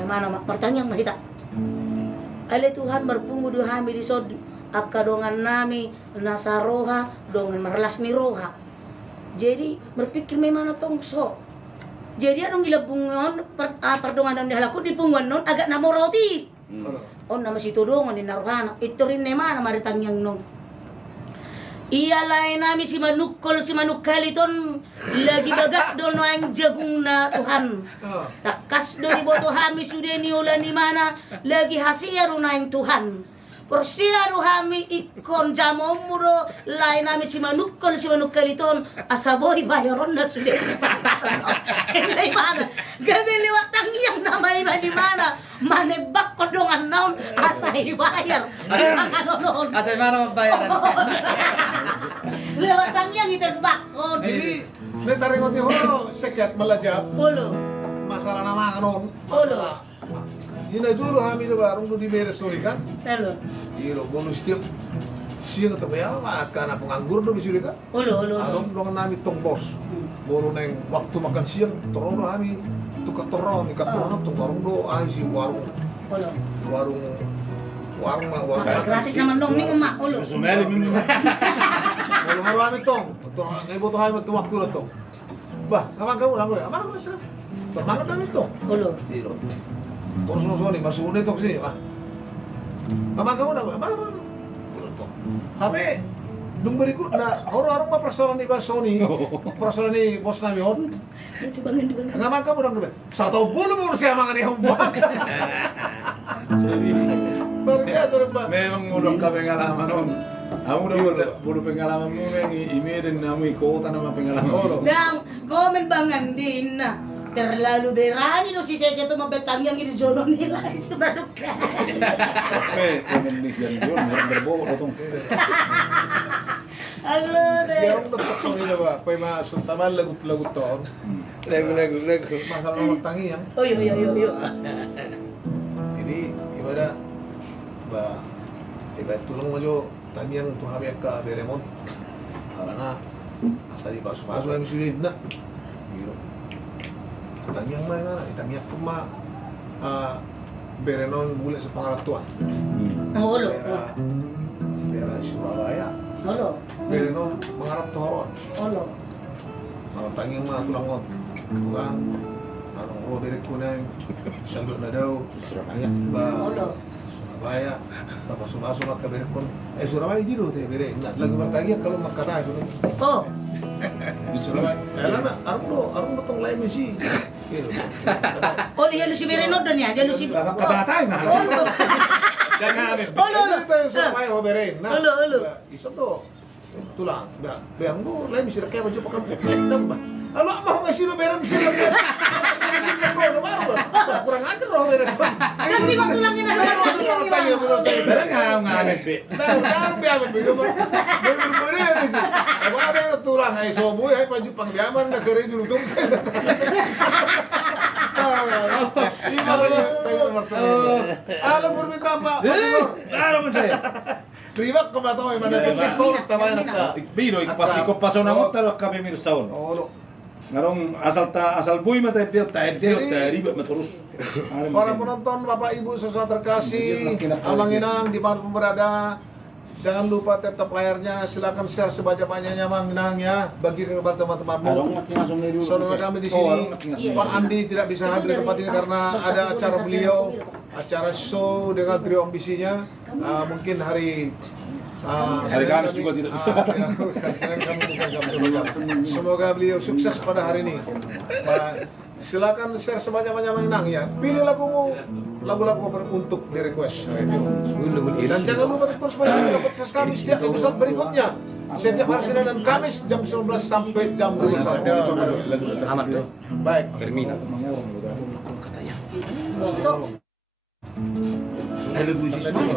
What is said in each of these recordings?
Ini mana pertanyaan mahita. Ale Tuhan berpungu do hami di sod akadongan nami nasaroha dongan marlas ni roha. Jadi berpikir memang tong so. Jadi adong gila bungon perdongan di halaku di punguan non agak namo roti. On nama situ dongon di narohana. Itu rin mana maritang yang non. Iya lain nami si manukol si manukaliton lagi bagak dono ang jagung na Tuhan. Takas do di boto hami sudah ni ulan di mana lagi hasiaru na ang Tuhan. Porsiaru hami ikon jamom muro lain nami si manukol si manukaliton asaboy bayaron na sudah. Hindi mana gabi liwat tangyang na may di mana manebak ko dongan naon asay bayar. Asal mana membayaran? Lewat tangyang itebak ko. Jadi, netaringot niyo ho, sekat malajap, Ulo. masalah nama kanon, masalah. Yun na dulu kami na barong do di beres story kan? Ulo. Iro bonus tiap siya nga tabayaw, kana penganggur do bisuli ka? Ulo. Alom dong nami tong bos. Moro neng waktu makan siang, torono kami tukar toron, ikat toron tong warung do ay si warung Ulo. warung Makan gratis naman dong ning emak. Ulo. Sumeli minum. Moro kami tong, ngay boto kami tu waktu lang tong. Bah, amang kamu lang gue, amang kamu sila. Termangat kami tong. Ulo. Tiro. Terus no ni masuk ni tong sini, ah. Amang kamu lang gue, amang kamu. Tong. Habe dung berikut na orang mah persoalan ni Sony. Persoalan ni bos nami on. Dibangun. Amang kamu lang gue. Satu bulu mo siya mga ni humbak. Luar biasa Pak. Memang udah pengalaman on. Kamu udah bulu pengalaman mu yang imirin namu kota nama pengalaman. Dang, komen bangan din na. Terlalu berani no si Seke to mabetang yang ini jono nila sebaduk. Indonesia yun, meron berbobo tong. Halo deh. Siya rin natakso nila ba? Pay masuntaman lagut-lagut to. Lagu. Masalah ng tangi yang. Oh yo. Jadi ibadah ba ibadah tulong mo jo tangi yang tu habi ka beremon. Karena asal di pasu-pasu yang sulit na. Giro. Tangi yang mana? Tangi yang kuma berenon bulan sa pangaratuan. Ulo. Daerah Surabaya. Ulo. Berenon mengarap toron. Ulo. Mga tanging mga tulangon. Bukan anong Roderick Kunay, salud na daw. Surabaya. Ba, Ulo. Surabaya. Papasumaso mga kabirik kon. Surabaya di doon tayo bire. Lagi bertagi kalau magkatayo. Oh. Di Surabaya. Kailan na, arong na tong lain si. Oh, dia lu si Mereno doon ya. Dia lu si Kata-katay na. Ulo. Jangan. Ulo. Hindi tayo Surabaya o bire. Ulo. Isang do. Tulang. Bayang do, lain si Rakaya baju pakam. Nang ba? Alo, mau nggak sih lo beres sih lo beres? Kurang ajar lo beres. Tapi kok tulangnya dah Bener ngamet be. Nah, biar begitu mah. Bener sih. Apa ada yang tulang ay sobo ay paju pangbiaman na kere dulu tuh. Iba lagi tayo martani. Alam permintaan Pak. Ano mo saya? Terima kepada mana penting sorak tamay nak. Biro pasti ko paso na mo talo kami mirsaon. Oh, Ngarong asal buy mata dia riba terus. para penonton, Bapak Ibu sesuatu terkasih, abang inang di mana pun berada, jangan lupa tetap layarnya, silakan share sebanyak-banyaknya Mang Inang ya, bagi kepada teman-temanmu. Saudara kami di sini, Pak Andi tidak bisa hadir di tempat ini karena ada acara beliau, acara show dengan trio ambisinya, mungkin hari Hari Kamis juga tidak bisa. Semoga beliau sukses pada hari ini. Silakan share sebanyak-banyak Mang Inang ya. Pilih lagumu, lagu-lagu untuk di request radio. Dan jangan lupa terus menonton podcast kami setiap episode berikutnya. Setiap hari Senin dan Kamis jam 19 sampai jam 21. Amat deh. Baik. Terminal. Lagu si semua.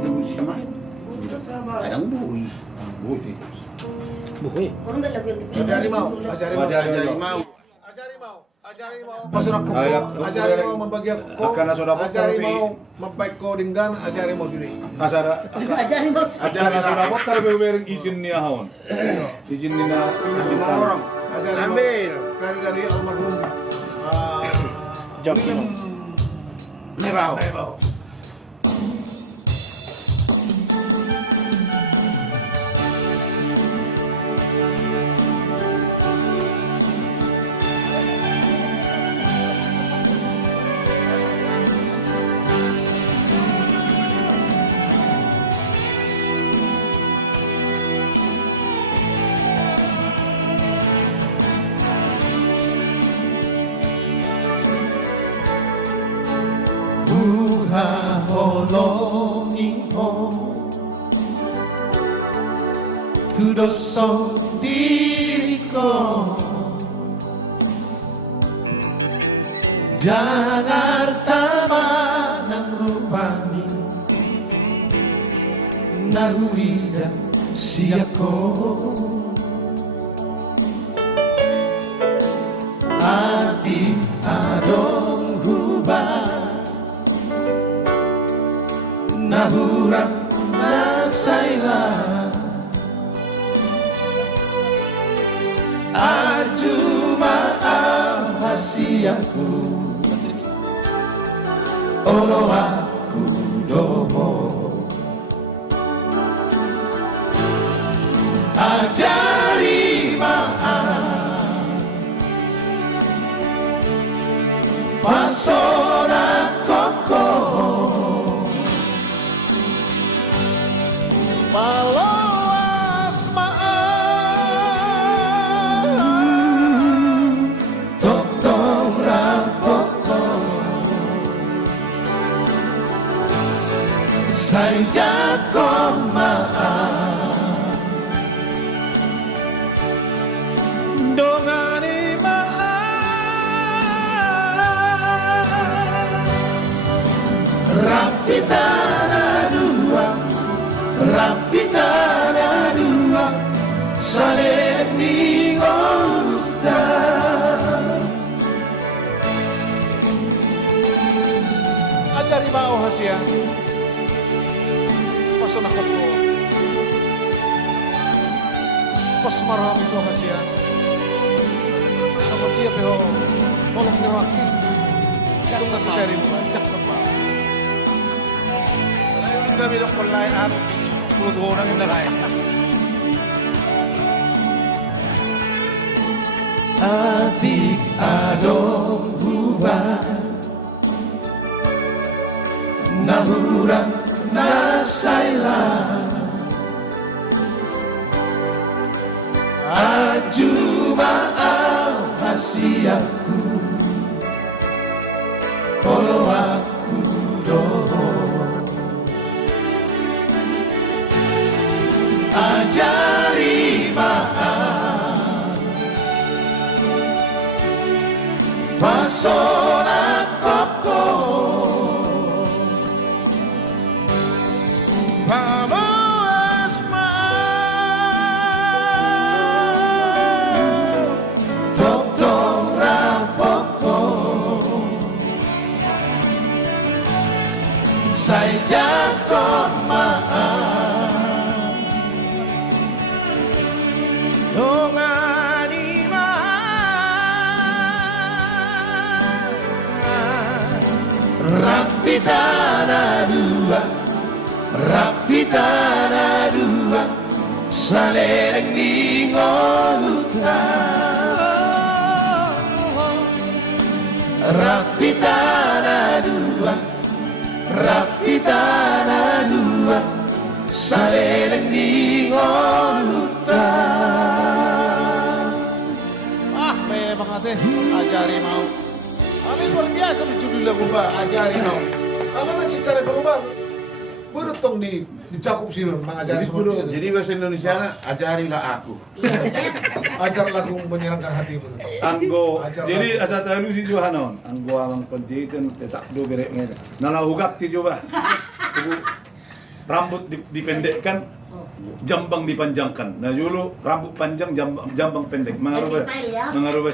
Lagu si semua. Kadang bui. Bui. Kurang enggak lagi yang Ajari mau. Pasal aku ajari mau membagi aku. Ajari mau membaik kodingan. Ajari mau suri. Asara Ajarin bos. Ajara sudah motor bebereng izin nia haon. Izin nina Ajari mau. Dari almarhum. Joki. Nebao. Tudoso diriku dan artama ng rupani nahuwida siya ko arti adong hubad nahurang nasailan Ajuma ahasiaku Olo aku domo Ajari maaf Pasona koko Paloas maaf Totong rapoko Saja kau maaf Dongani maaf Rapitana dua Salek ni ngota Ajari mau hasia Pasona koko Pas marham itu hasia Sama dia peho Tolong dirwaki Tunggu sekali Cak lepas Kita bilang perlayan Suruh orang yang lain Atik adong hubad Nahurang nasailan Ajuma ahasiaku Polo aku doho Ajari maaf Pasona koko Pamoas maaf Totong rapoko Saja kau maaf Dongani maaf Rapitana dua Salereng di ngoluta Rapitana dua Salereng di ngoluta Memang ate ajari mau Amin luar biasa judul lagu Pak ajari mau Apa nasi cara berubah Budut tong dicakup sih mengajari semua. Jadi bahasa Indonesia ajarilah aku. Ajar lagu menyenangkan hatimu. Anggo, jadi asal tahu si Johanon, anggo amang pendidikan tetap do berek ngene. Nana hugap ti coba. Rambut dipendekkan, jambang dipanjangkan. Nah dulu rambut panjang, jambang pendek. Mengarubah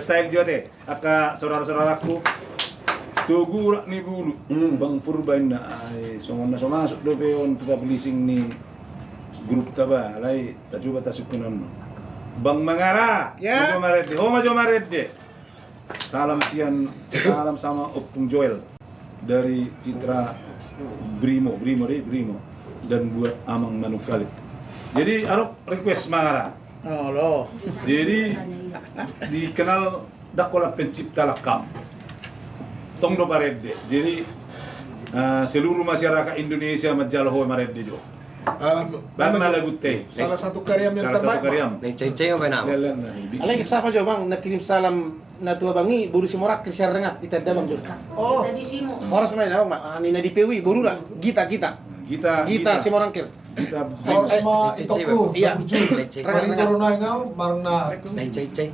style juga deh. Aka saudara-saudaraku tugu ni bulu, Bang Purbain na ay songon na masuk do peon kita belising ni grup taba, alay ta coba ta sukunan. Bang Mangara, ya. Homa Jomarede. Salam sian, salam sama Opung Joel. dari Citra Brimo dan buat Amang Manukalit. Jadi arok request Mangara. Oh loh. Jadi dikenal dakola pencipta lakam. Tong do paredde. Jadi seluruh masyarakat Indonesia majaloho maredde jo. Bangna lagu teh. Salah satu karyam yang Salah satu terbaik. karyam. Nih ceng apa nama? Lelen. Alay siapa jo bang nakirim salam na tua bangi buru si morak kisar rengat itanda bang jo. Oh, Tadi Simo. Orang semai na bang ani na dipewi buru lah kita si morang kir. Kita Horsma Itoku. Iya. Ceng. Kali turun na ngau, marna. Nih ceng.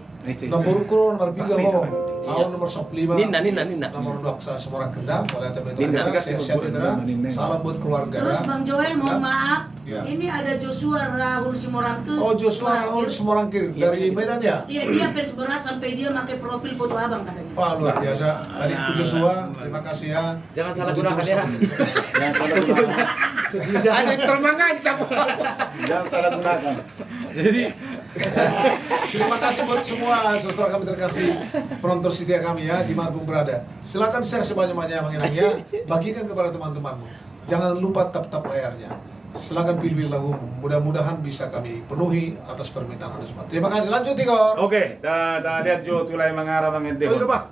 Nomor ukro, nomor 3 ho. Awal nomor 5. Nina. Nomor 2 sa Semorang Kendang, oleh TB Nina. Sehat Citra. Salam buat keluarga. Terus Bang Joel mohon maaf, Ya. ini ada Joshua Rahul Simorangkel. Oh, Joshua Rahul Semorang Kir dari Medan ya? Iya, dia fans berat sampai dia pakai profil foto abang katanya. Wah, luar biasa. Adikku Joshua, terima kasih ya. Jangan salah gunakan ya. Asik termangancam. jangan salah gunakan. Jadi Terima kasih buat semua saudara kami terkasih penonton setia kami ya dimanapun berada. Silakan share sebanyak-banyaknya mengenainya, bagikan kepada teman-temanmu. Jangan lupa tap layarnya. Silakan pilih lagu. Mudah-mudahan bisa kami penuhi atas permintaan Anda semua. Terima kasih. Lanjut Igor. oke, lihat jo tulai mangara mangende. Oh, udah Pak.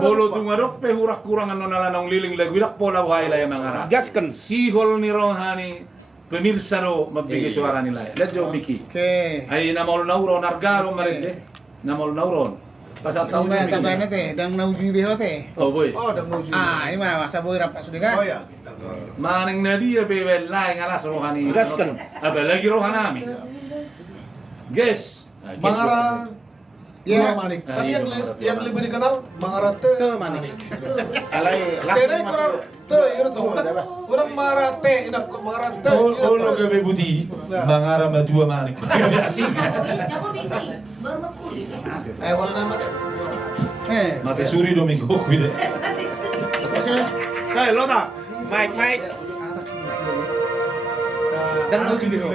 Bolo tungadok pe hurak kurangan nonala nong liling laguidak pola wahai la mangara. Gaskan. Sihol ni rohani pemirsa do magbigay suara nila. Lihat jo Miki. Oke. Ay namol nauron argaro marinde. Namol nauron. Pasat tahu Tama ni. tabana teh dang nauji beho teh. Oh boy. Oh, udah menuju. Ini mah masa boy rapat sudah kan? Oh ya. Maneng na dia pe lain ngalas rohani. Gaskan. Apa lagi rohanami. Guys. Mangara Ya. Tua Manik. Ah, Tapi iya, yang Mangara Tua yang Manik. lebih dikenal Mangara Tua Manik. Alay Tene kurang teu ieu tuh. Urang Mangara teh, indak Mangara teh. Oh, lo gawe budi, mangara madua manik. Asik. Jago Binti, baru mau kulit. Wala nama. Mate suri domingo kuide. Hey, Lota. Mike. Dan nauji beho.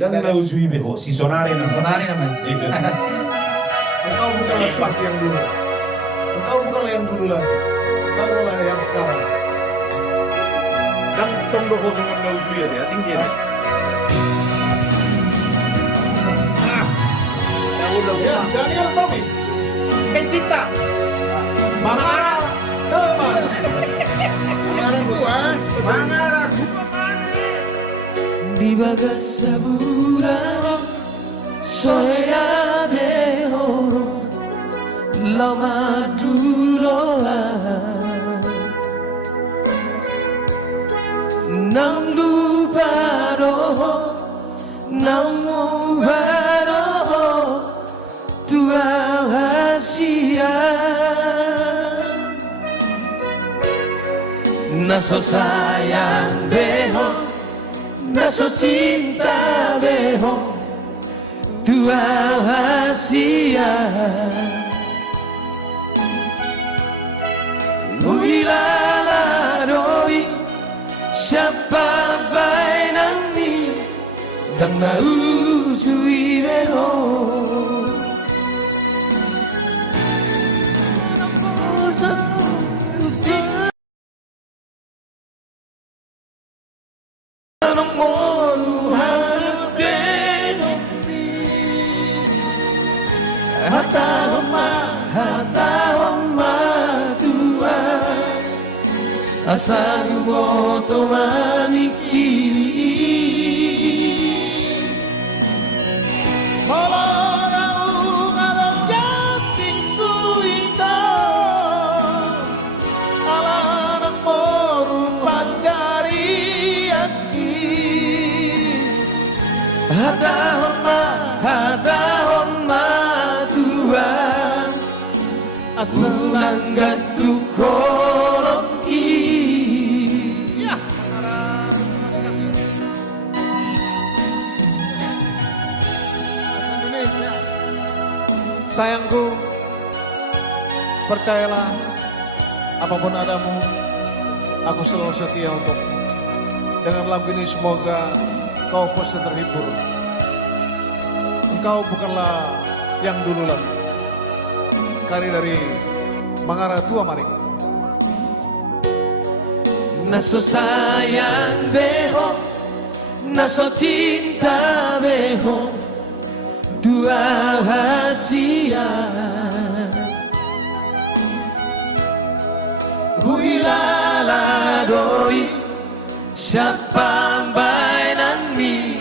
Dan naujui beho, si sonare Sonare namanya. Engkau bukanlah seperti yang dulu. Engkau bukanlah yang dulu lagi. Engkau adalah yang sekarang. Dang tong do hoso mon nauju ya dia sing dia. Ya, Daniel Tommy. Pencipta. Mangara teman. Mangara gua. Di bagas sabulan soya behoro lama duloa nang lupa doho nang mubaro tua hasia naso sayang beho naso cinta beho tua hasia Muhilala doi siapa bainami dan naujui beho Asal moto maniki Hadahon ma Tuhan Asunanggan tu kolongki Sayangku, percayalah, apapun adamu, aku selalu setia untuk. Dengan lagu ini semoga kau pasti terhibur. Engkau bukanlah yang dulu lagi. Karya dari Mangara Tua Manik. naso sayang beho, naso cinta beho, tua rahasia. Huilala doi, siapa bainan mi,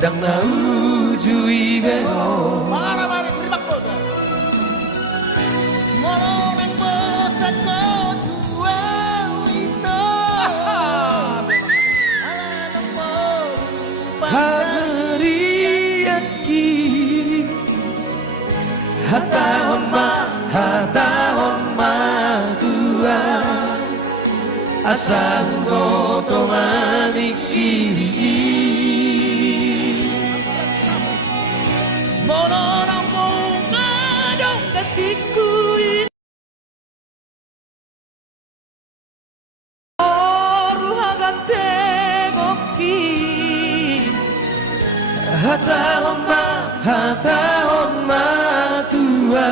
dang na ujui beho. Para mari terima kasih. Molonang bosa ko tua ito. Alam mo, hari aki, hatahon ma tua, asal mo tomaniki. Molonang bunga dong katiku ini. Hatahon ma tua,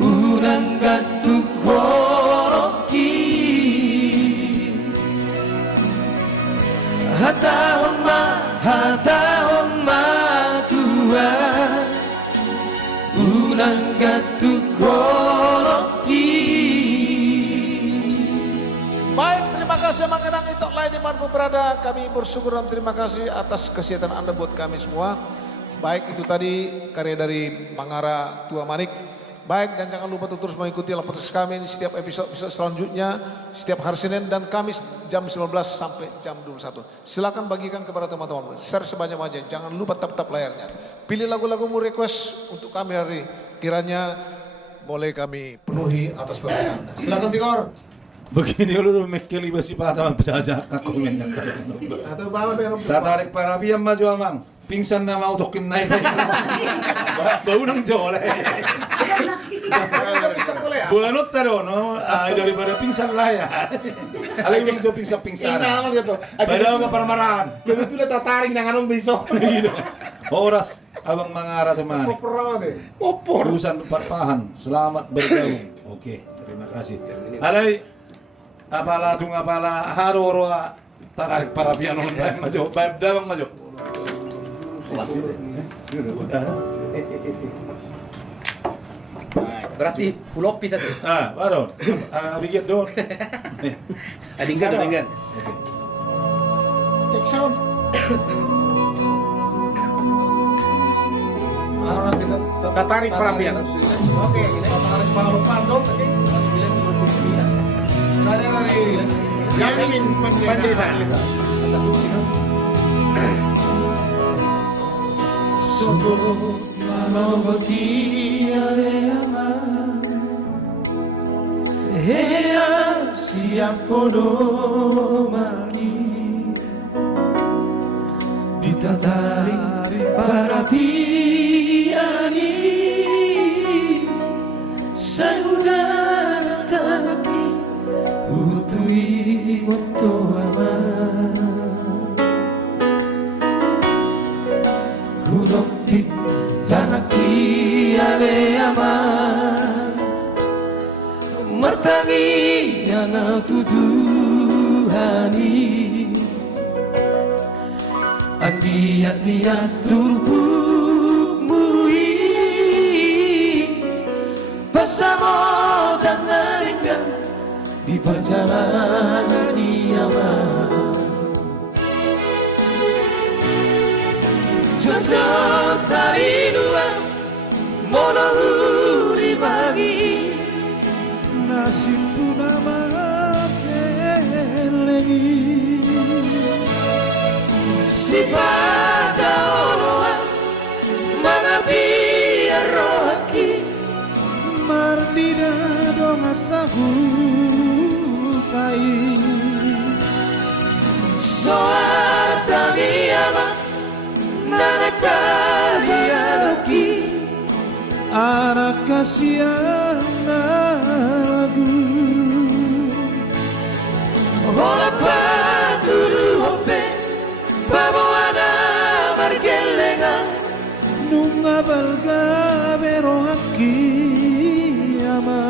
unang gatuk horoki. Hatahon ma tua, unang gatuk horoki. Baik, terima kasih mengenang itu lain dimanapun berada. Kami bersyukur dan terima kasih atas kesehatan Anda buat kami semua. Baik itu tadi karya dari Mangara Tua Manik. Baik, dan jangan lupa terus mengikuti podcast kami di setiap episode selanjutnya, setiap hari Senin dan Kamis jam 19 sampai jam 21. Silakan bagikan kepada teman-teman, share sebanyak-banyaknya. Jangan lupa tap-tap layarnya. Pilih lagu-lagumu request untuk kami hari kiranya boleh kami penuhi atas perhatian Anda. Silakan Tigor. Begini lu mekeli basi patah berjajak aku men. Atau bawa berapa? Tarik parabian maju amang. Pingsan na mau tokin naik. Bau nang jole. Bulanot taro no, daripada pingsan lah ya. Alay ulang jo pingsan. Ina gitu. Padahal nggak paramaran. Kebetulan tataring nang anong besok. Oras abang Mangara teman. Opor. Urusan pahan. Selamat bergabung. Oke, terima kasih. Alay apala tung apala haroroa tarik parabian on maju. Dabang maju. Berarti pulopi tadi. Baron. Bikin don. Adinggan. Cek sound. Tatarik perapian. Oke, tatarik pandol tadi. Dari Yamin Pandita. Sopo manovoti areama, hea siap kodomaki, ditatarik perhatiani, saudara taki, utui moto aman. Kunopit tanaki ale aman, mertangi yang tuduhani, niat turbuk mui, bersama dan naringkan di perjalanan aman. Jodoh dari dua monohuri bagi nasib pun amat lagi sifat orang mengapi rohaki mardida dong asahu kai soal tadi amat anak kaliaki anak kasihan lagu olah paturu hope baboana margelenga nunga balga berohaki ama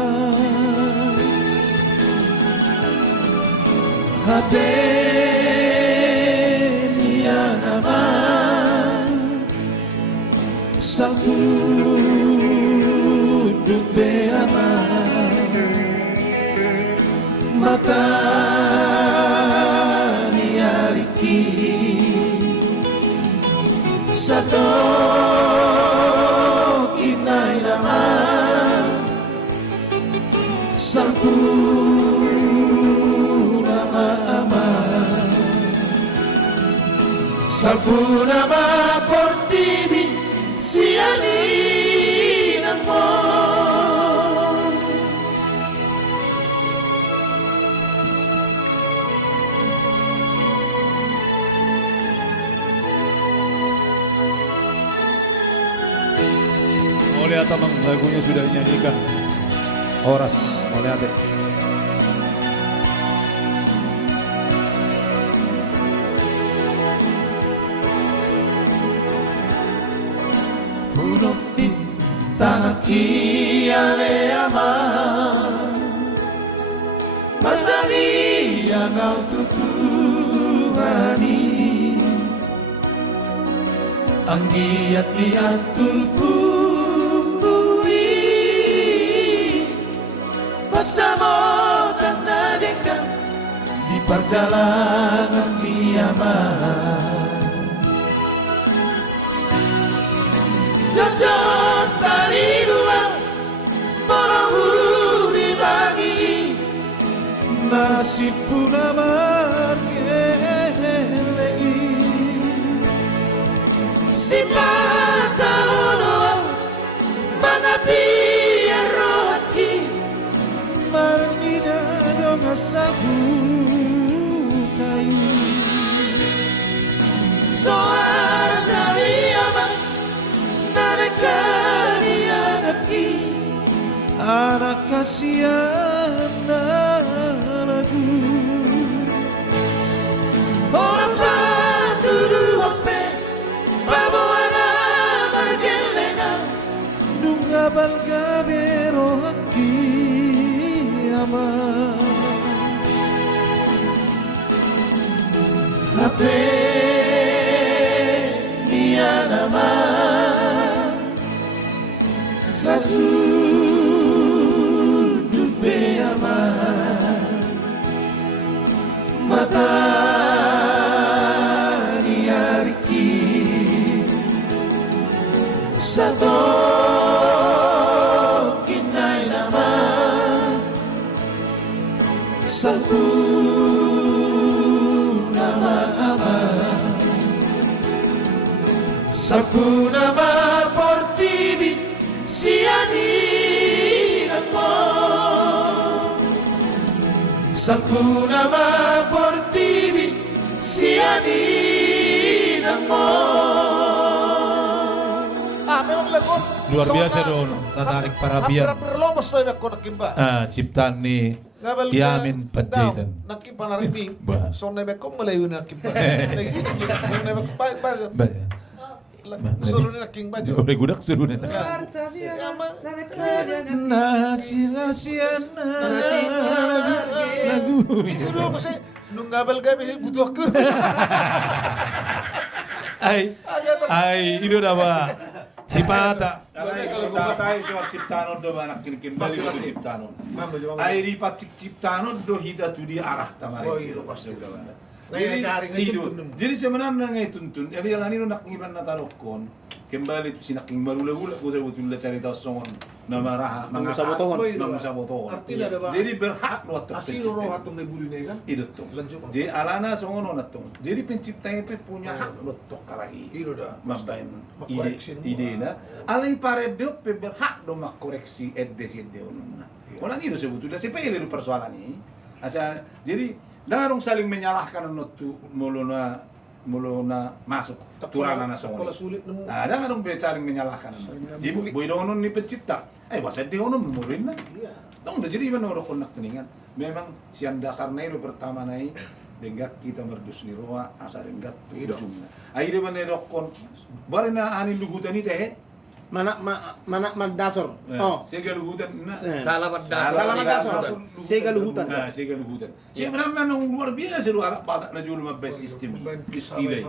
aman mata niariki satu kinai naman sampuna aman sampuna portibi siani namo Oleh Atamang lagunya sudah dinyanyikan Horas oleh Ade. Punopin tanaki ale aman matani yang kau tutuhani anggiat liat tulpui bersama tanda dekat di perjalanan diaman jajat tari dua menahuri bagi nasib pun aman lagi si mata ono manapi rohaki marnida dong asabu tayu soar dari aman anak kasihan anakku orang batu duope babawana margelenga nunga balgabero haki aman hape niya naman Sasul dupe aman mata niariki satu kinai naman saku nama aman saku nama portibi siani namo sakuna ma portibi siani namo memang lagu Luar biasa dong, tertarik para biar. Berlomos loh mek konak kimba. Ciptaan ni Yamin Panjaitan. Nakimba nariming. Bah. Sonne mek kom malayu nakimba. Lagi sonne mek pa. Suruh ni naking baju. Oleh gudak suruh ni. Nasi lagu. Suruh apa sih? Nunggabal gabi butuh aku. Ay, ini udah apa? Sipata. Kalau tayo soal ciptanon do anak kini balik do ciptanon. Ay ripat ciptanon do hita tu di arah tamari. Oh iya pasti udah. Jadi sebenarnya ngay tuntun. Jadi yang ini nak ngiban na tarokon. Kembali tu sinaking barula-ula ko sa butul la cerita songon na maraha mangusabotohon. Artinya ada Jadi berhak lo atok. asilo roh atong nebuli na kan? Itu tuh. Jadi alana songon na tuh. Jadi penciptanya pe punya hak lo tok kalahi. Itu dah. Mabain ide na. Alay pare do pe berhak do makoreksi edde onuna. Orang itu sebetulnya sepele do persoalan ini. Asa jadi darong saling menyalahkan tu muluna masuk turana na songon. Ada ngadong be saling menyalahkan. Jadi boy donon ni pencipta. Bahasa dia onon mulun na. Dong jadi mana orang konak keningan. Memang siang dasarnya itu pertama nai denggat kita merdus ni roa asa denggat tu ujungnya. Akhirnya mana dokon barena anin lugutan ni teh. Mana dasar. Oh. Sega lugutan na. Salamat dasar. Sega luhutan. Sega lugutan. Sebenarnya nang luar biasa lu anak batak na jual mabay sistem. Istilay.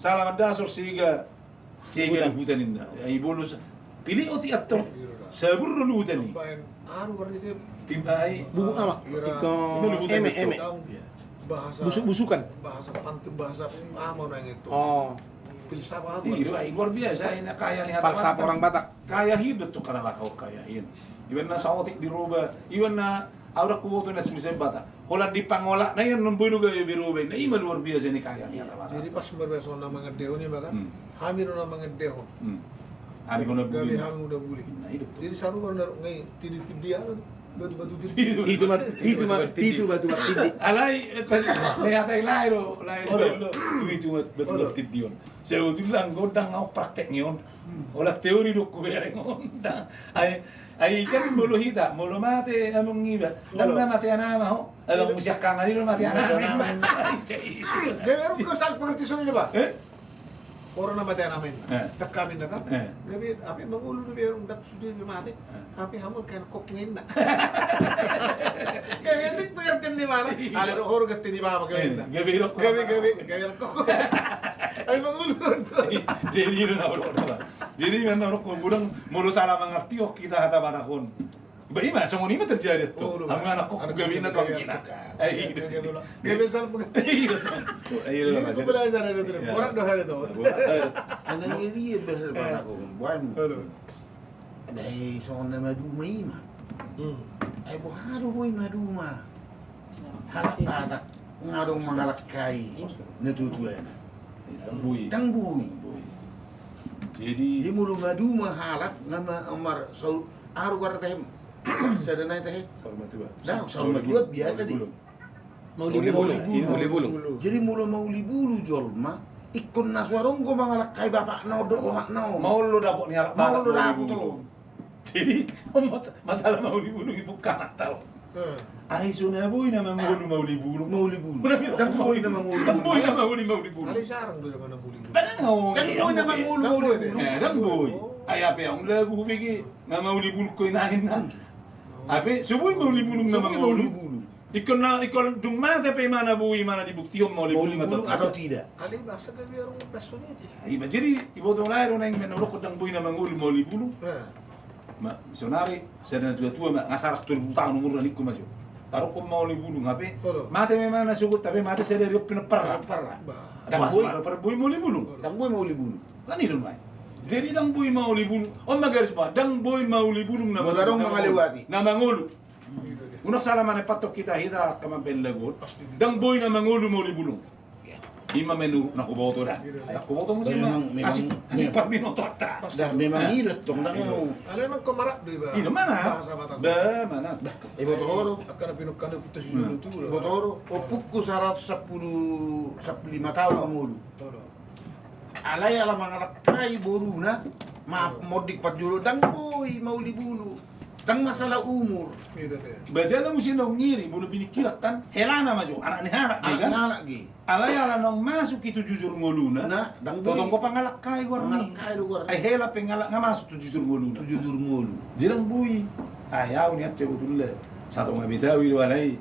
Salamat dasar sega lugutan inna. Ay bonus pilih oti atong sabur dulu tani Bayan aru warna itu tibai Buku apa? Eme. bahasa Busuk-busukan. bahasa pantun bahasa amo nang itu. Oh, Filsafat apa? itu luar biasa ini kaya nih falsafah orang Batak. kaya hidup tuh kata bakau kaya ini iwan na saotik dirubah iwan na awrak kuboto na sumisay bata hola di pangola na yun nambulu kayo birubay na ima luar biasa ini kaya nih kata bata Jadi pas berbeza na mga deho ni maka, hamil na mga deho. hari ko na Gabi buli hamil udah buli. na hidup tuh Jadi saru baru naruh ngai tidi dia batu-batu tidi. Itu batu tindi. alay lihat ay lairo lo tu betul betul dion saya udah bilang godang ngau praktek ngion olah teori dok kubereng ondang ay kan mulu hita mulu mate among ngiba dan mate anama ho alam musyak kangali lo mate anama Gabi aru ko sal pengertian ini ba? Orang nama teh namin. Eh. Tak kami nak. Eh. Gabi api mangulu ni biar undak sudah mati. Api hamil kan kok ngena. Gabi itu pengertian di mana? Alir orang keti di bawah gabi. Gabi kok. Api mangulu tu. jadi itu na orang jadi mana orang kurang mulu salah mengerti oh kita kata batakon Bagaimana semua ini terjadi tuh? Ang anak ko gawin na tuwang kita. Ay, Gabi sal pag. Iya tuh. Iya Ini ko belajar itu. Orang dah ada tu. Ano ngiri behel ba ako buwan. Dahil so na maduma ima. Ay buharo boy maduma. Halata ngarong mga lakay natutuan. Tangbuy. Jadi Di mulo maduma halak nama Omar Saul arwar teh sadana teh. Dah sama dua biasa di. Mauli bulu. Jadi mulo mauli bulu jolma ikon naswarong ko mga lakay bapak no do mak no. mau lu dapok nih anak Mau lu batak dapok dulu. tuh. Jadi masalah mau libulu ibu kan tahu. Ay suna boy na mangulu mauli bulu. Mauli bulu. Tang boy na manguli. Tang boy na mauli bulu. Ali sarang dulu mana buli. Banang Tang boy na manguli bulu. Tang boy. Ay ape ang lagu bigi na mauli bulu ko inahin na. Ape suboy mauli bulu na mangulu. Ikon dumate pe mana bui mana dibuktiyon mauli bulu Bulu atau tidak? Ali bahasa gabi orang personnya dia. Iba jadi ibu tuh lahir orang yang menurut tang boy na mangulu mauli bulu. Ma sonari sedang tua ma ngasaras 20 tahun umur niku maju. Taruh ko mauli bulu ngape? Mate memang na sugut tapi mate sedang pinaparra. Tang boy. Para boy mauli bulu. Tang boy mauli bulu. Kan itu mai. Jadi dang boy mauli bulu. On magaris ba? Dang boy mauli bulu na Malarong mangalewati. Na mangulu. Una sala mana patok kita hita kama belagon. Dang boy na mangulu mauli bulu. Ima menu na kuboto dah. Na kuboto mo siya. Asik par minuto ata. Dah memang hidup tong tang. Ali memang komarak di ba. Ino mana? Bahasa Batak. Ba mana? Ibu toro. Akan pinukkan itu julu tu. Ibu toro. Opukku 115 tahun mangulu. Alay ala mga lakay buru na. Modik patjulo dang boy mauli bulu. Dang masalah umur. Bajala mo siya nung ngiri, mula binikirak tan, helana majo, anak ni harak di kan? Anak lagi. Alay ala nung masuk itu jujur ngoluna, Na dang boy. totong ko pangalakay warni. Pangalakay lugar. Ay hela pengalak nga masuk itu jujur ngoluna. Jujur ngulu. Jirang buy. Ayaw ni at cebutullah. Satu nga bitawi lo alay.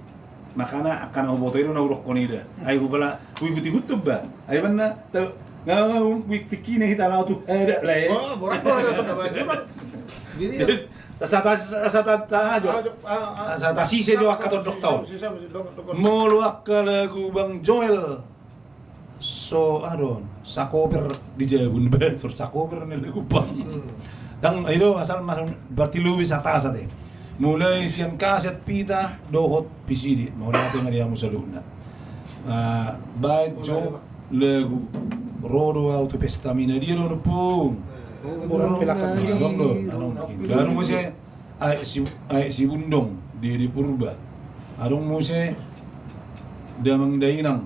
Makana akan ako botoy na urok ko nila. Ay ko pala, huy guti-gutub ba? Ay man na, nga wikti na hitalaw to hera lay. Oh, borak ada pada baju. Jadi Sa sise jo akaton doktor. Molo akala gubang Joel. So aron sa cover di Jabun betul sa cover ni gubang. Dang ito asal masuk berarti Luis atas ate. Mulai sian kaset pita dohot PCD. Mau natin nga mo sa luna. Bayad jo lagu rodo autopestamina di no po. Orang pilakan. Darong mo siya ay si Bundong di Purba. Arong mo siya damang dainang.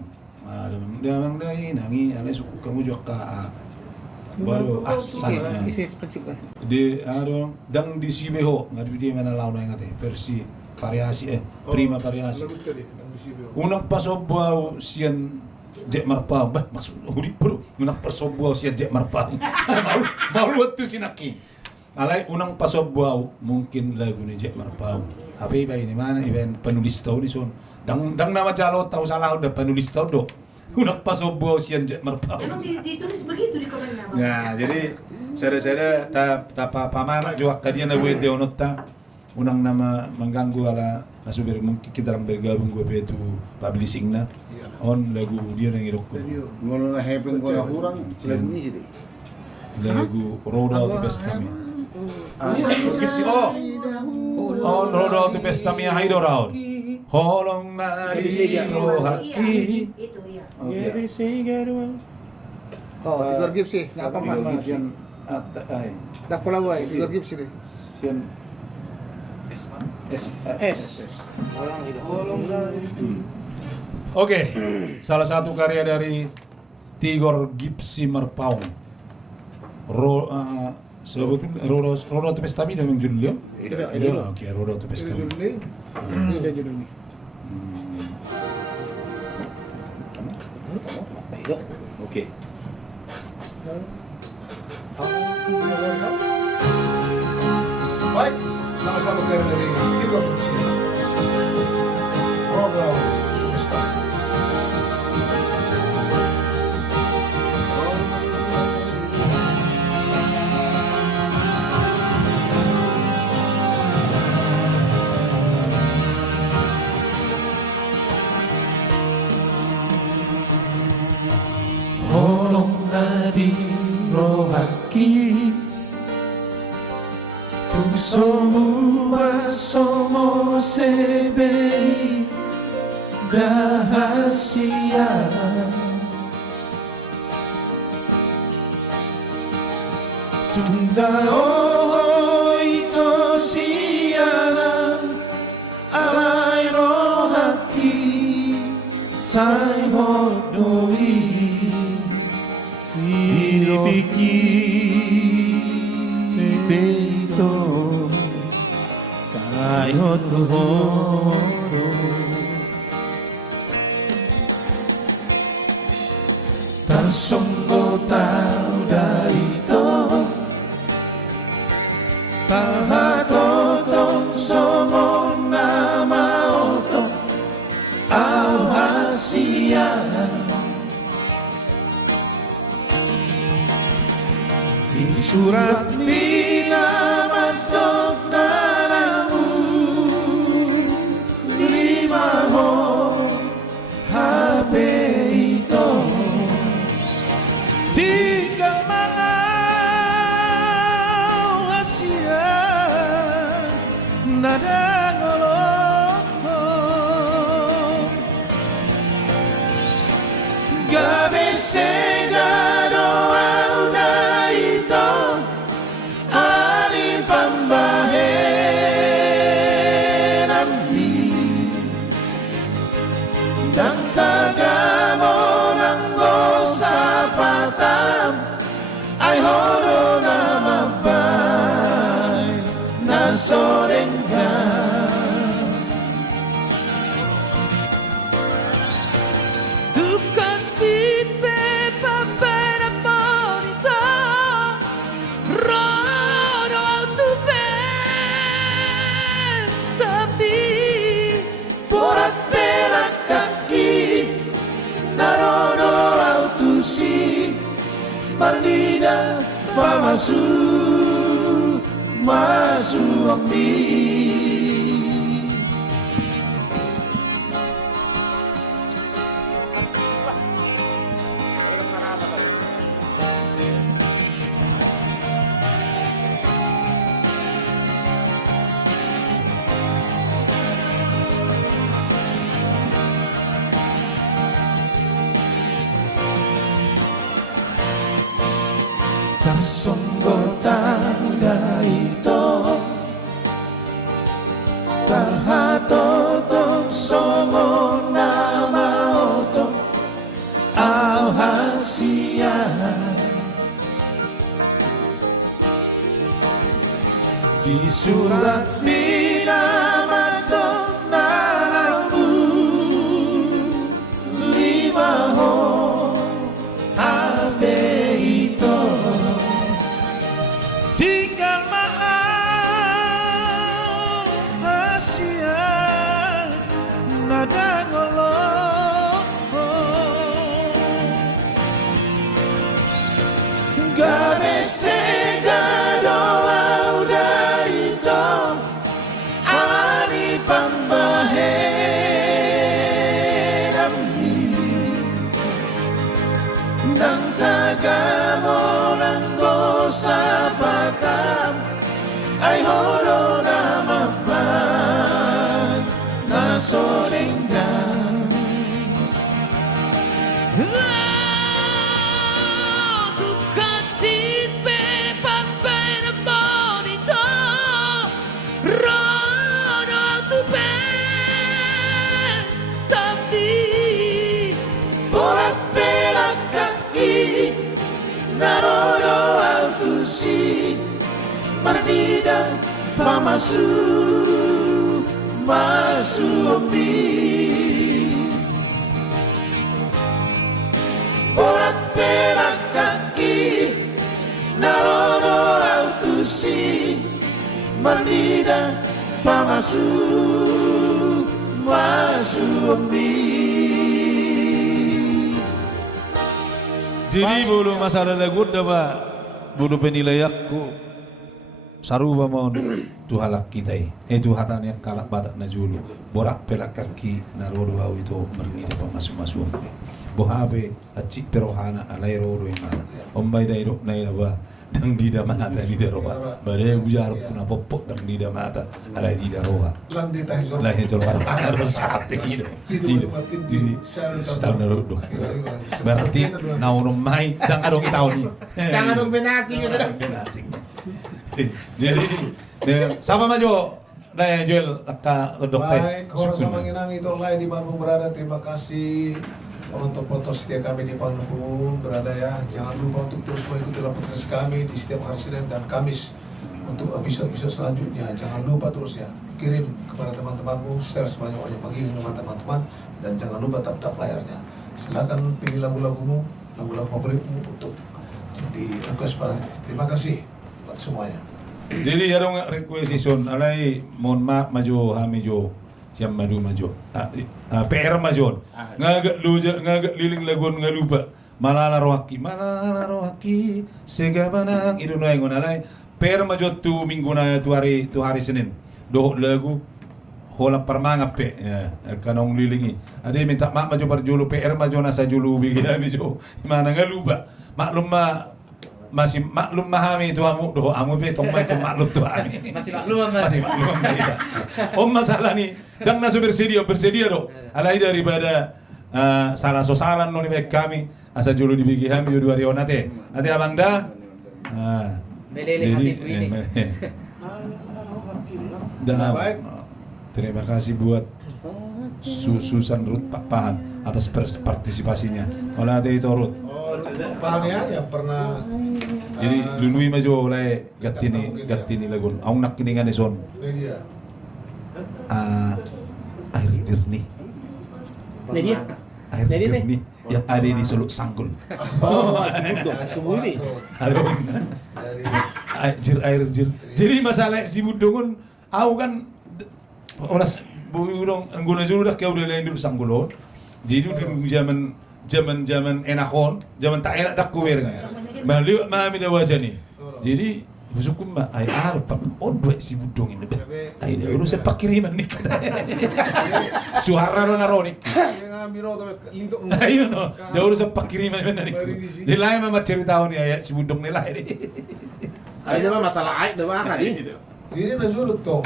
Damang dainang alay suku kamu juga ka baru asal. Isi prinsip lah. Di arong dang di Sibeho ngadudi mana law na ngate versi variasi prima variasi. Unang pasobaw siyan Jack Marpang, bah maksud urip bro, unak pasobwaw siya Jack Marpang. Maluwat tu si Naki. Alay unang pasobwaw mungkin lagu ni Jack Marpang. Tapi ba ini mana event penulis tahu di son. Dang nama jalot tahu salah udah penulis tahu do. Unak pasobwaw siya Jack Marpang. Emang ditulis begitu di komennya, Bang? Nah, jadi Sere-sere ta pamana juga kadian na wede onotta unang nama mengganggu ala nasubir mungkin kita bergabung gue betu publishing na on lagu dia yang irok Ngono na hepeng ko na kurang lagu ni sih. lagu Roda to Pestamia Gipsy oh. on Roda to Pestamia haido raon holong na di rohaki Itu ya. Oh, Tigor Gips sih, nggak apa-apa. Tak pula gue, Tigor Gips sih. S. Oke, salah satu karya dari Tigor Gipsy Marpaung. Sebetulnya Roda to Pestamia dengan judulnya? Iya. Oke, Roda to Pestamia. Ini ada judulnya. Oke. Baik, salah satu karya dari Tigor Gipsy. Roda Pesta. Holong na di rohaki tu somo sebei rahasia tunda ito siana alai rohaki sai hodoi Peito sayo tuhoro tarsonggo tau daito tahatoto somo nama oto au hasia di surat minamadok naramu lima ho HP itu tinggal mau hasia nada ngolong gabe segado dan tagamo ng sapatam ay horo na mabay na sorenga tukang tipe papera monito rodo tu pestapi porat Narono autusi Marlida pamasu Masu ambi Tarsonggo tanda ito Tarhatoto somo nama oto au hasia di surat minamadok naramu lima ho HP itu tinggal mahal hasia nada ngolong gabe pambaherami Nang tagamo ng gosa patam Ay holo na mapan Na solenggan Narono autusi Mardida pamasu Masumi Borat perak kaki Narono autusi Mardida pamasu Masumi Jadi bulu masalah lagu dah bulu penilaianku saruba mon tu halak kita itu hatanya kalak batak na julu borak pelak kaki narodo au itu merni de masuk bohave acik perohana alai rodo emana ombai dai rok nai ba dang di mata di roha bare bujar puna popok dang di mata alai di roha Lang di tayo. lah itu barang ada sate itu di setahun rodo berarti naon mai dang adong tahun ini Jangan dong benasi gitu dong. asing. Jadi sama maju Nah, Joel, dokter. Baik, Horas Manginang itu online di Bandung berada. Terima kasih penonton-penonton setia kami di Bandung berada ya. Jangan lupa untuk terus mengikuti podcast kami di setiap hari Senin dan Kamis untuk episode-episode selanjutnya. Jangan lupa terus ya kirim kepada teman-temanmu, share sebanyak-banyak bagi teman-teman, dan jangan lupa tap layarnya. Silakan pilih lagu-lagumu, lagu-lagu favoritmu untuk di request pada. Terima kasih buat semuanya. Jadi ada requisition alai mohon maaf maju hami jo siam madu maju PR maju ngagak liling lagun ngalupa malala rohaki segabanang itu noy ngon alai PR maju tu minggu na tu hari Senin doh lagu hola permangap pe ya kanong lilingi ada minta maaf maju parjulu PR maju nasa julu bikin maju mana ngalupa maklum masih maklum mahami itu amu doh amu be tong mai maklum tu ami Masih maklum kita. Om masalah nih dan nasu bersedia doh alai daripada salah sosalan noni mek kami asa julu dibigi kami ju 2 hari onate ate abang dah Meleleh hati ini. dah terima kasih buat Susan Ruth Pak Pahan atas partisipasinya olah ate itu Ruth Pahan ya pernah. Jadi lunui maju oleh gatini lagun. Aung nak kini kan ison. Media. Air jernih. Media. Air jernih yang ada di Suluk Sanggul. Oh, sumur ini. Air jir. Jadi masalah si budongon, aku kan olas budong angguna julu dah kau udah lain dulu Sanggulon. Jadi dulu zaman enakon, zaman tak enak dak kuwer kan. Baliw mami dawasa ni. Jadi husukum ba ay arpa odwe si budong ini. Ay dia urus pakiriman ni. Suara na ronik. Ayo no. Dia urus pakiriman ni. Di lain mama cerita ni ay si budong nila ini. Ada mah masalah aib dah mah tadi. Jadi najuluk toh.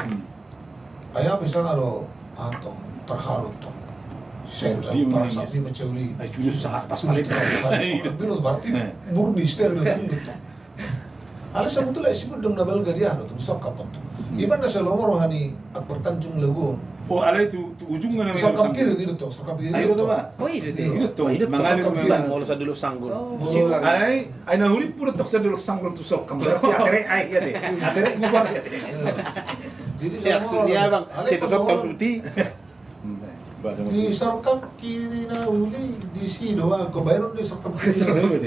Ayah bisa kalau atong terharu toh. Saya para saksi mencuri. Ay jujur saat pas balik. Itu berarti murni steril gitu. Alas sebetulnya si budong nabal gadiah tuh sokap tuh. Iban nasa lomor rohani akbar tanjung lagu. Oh ala itu ujung mana Sokap kiri itu tuh, sokap kiri. Ayo tuh pak. Oh itu Itu Hidup mengalir kalau saya dulu sanggul. Ay nahuli puro tok sa dulok sanggol tusok kam. Atere ay ya deh. Atere ngubar ya. Jadi Ya maksudnya bang, situ sok tahu suti. di sokap kiri na uli di sini doang. Kebayang di sokap kiri.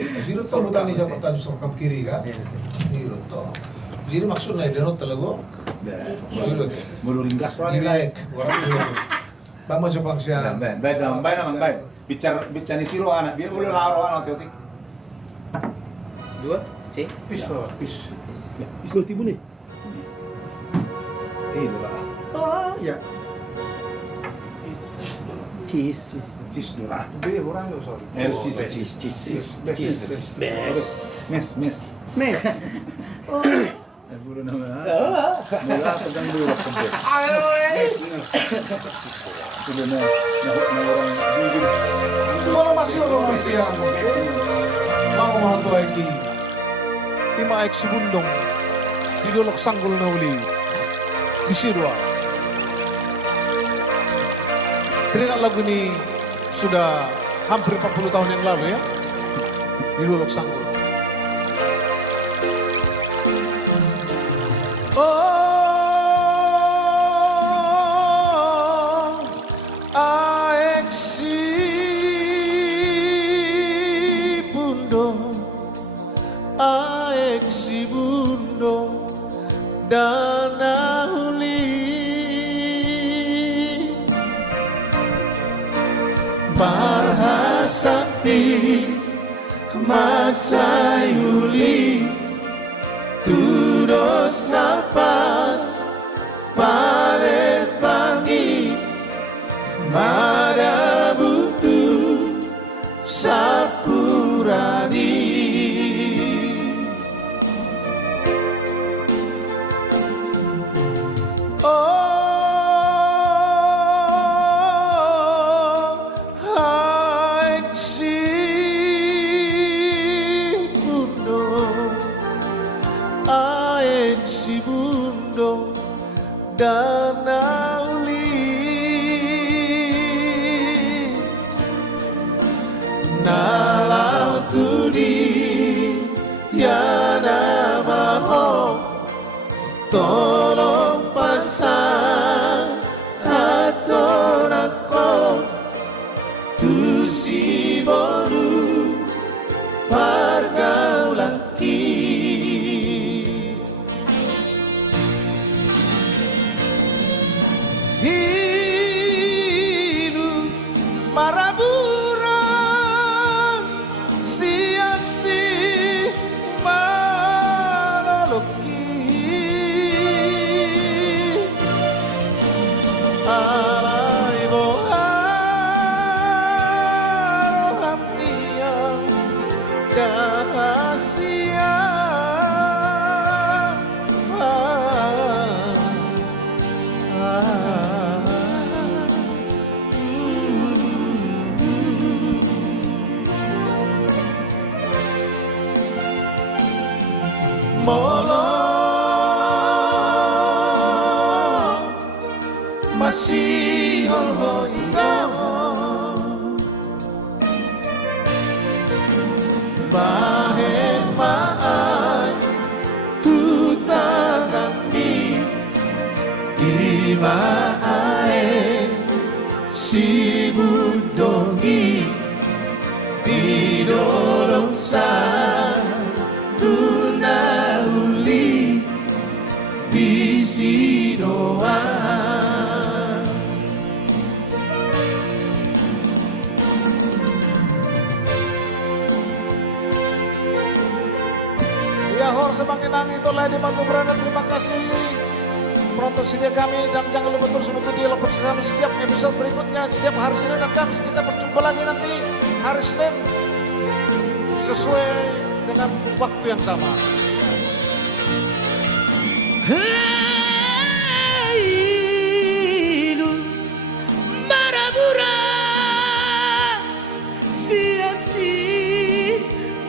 Di sini tuh bukan di sokap kiri kan. Itu tuh. Jadi maksudnya dia not talaga. Itu deh. Mulu ringgas ro ni Naik, orang dulu. Bang mau coba siya. Baik naman baik. Bicara ni siro anak biar ulo laro anak teotik. 2 C. Pis bawah, pis. Ikut tibu nih. Dua. Oh ya. Cheese. Cheese dura. B orang tuh sorry. Cheese. Best. Mes. Mes. Bulu nama. Mula pegang dulu waktu. Ayo Sudah na orang gigi. Kalau masih orang yang mau orang tua iki. Lima ek Bundong di dolok sanggul nauli di Sirwa. Teringat lagu ini sudah hampir 40 tahun yang lalu ya. Di dolok sanggul. Oh, aek si Bundong, aek si Bundong danahuli marhasapi masayuli tudos napas palet bangi mada butuh sapurani oh hai si Bundong aek si Bundong danauli nalau tudi ya namaho tolong pasang hatonako tu si boru pargaulaki hidup maraburan sia-si maloloki alai boharo hamnia dahasia Molo masih hol bahen maan tu tangan di maae si Bundongi didorong dunauli di sidoa ya hor semanginan itulah di Batu Berada. Terima kasih penonton setia kami dan jangan lupa terus mengikuti episode kami setiap episode berikutnya setiap hari Senin dan Kamis. Kita berjumpa lagi nanti hari Senin sesuai dengan waktu yang sama. Hidup marabura sia-si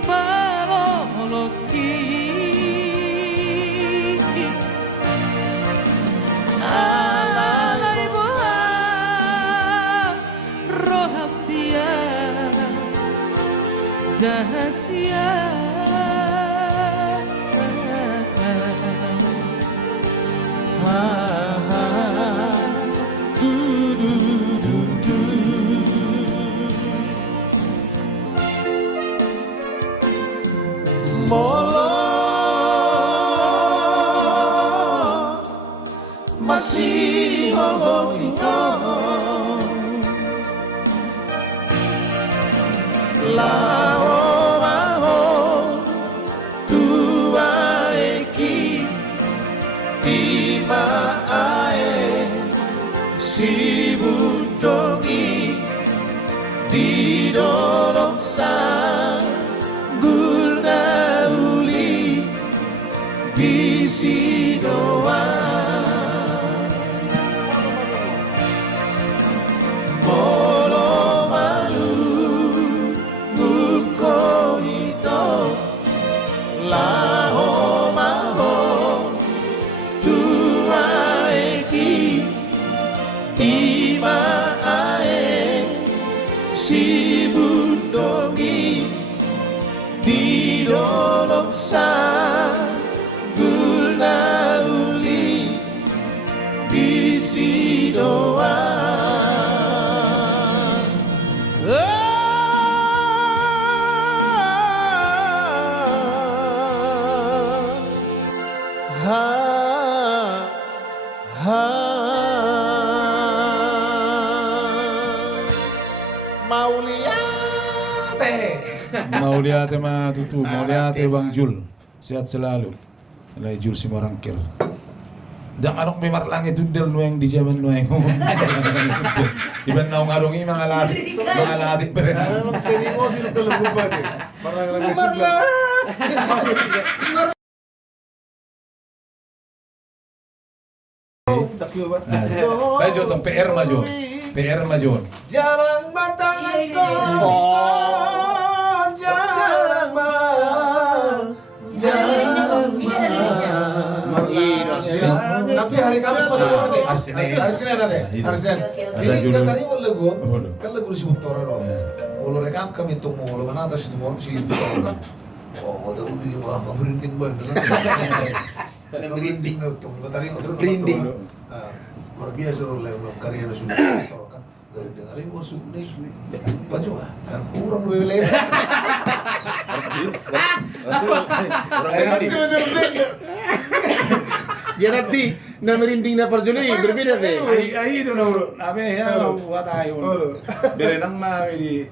maloloki alai boham roham dia dahasia Molo masih lao maho tua eki ima ae si Bundongi dolong sanggulna uli di Sidoa molo malu nguko hito laho maho tua eki ima ae si bundogi di dolong sanggulna uli di Sidoa Mauliate matutu, mauliate Bang Jul. Sehat selalu. Alay Jul si Marangkir. Dang anok may marlang itu del nueng di zaman nueng. Iban naong arungi mga lati beren. Memang seni mo din talaga ba din. Marang Bajo tong PR majon. PR majon. Jarang batangan Nanti hari Kamis pada nanti. Hari Senin nanti. Hari Senin. Jadi kan tadi mau lagu, kan lagu si Buntora loh. Kalau rekam kami tunggu, kalau mana atas itu mau si Buntora kan. Oh, udah malah merinding banget. Merinding tuh. Tadi merinding. Luar biasa loh, karya sudah kan. Dari dengarin masuk nih, baju nggak? Kurang lebih Dia nanti na merinding na perjuni berbeda deh. Ai do no abe ya buat ayo. Berenang ma di.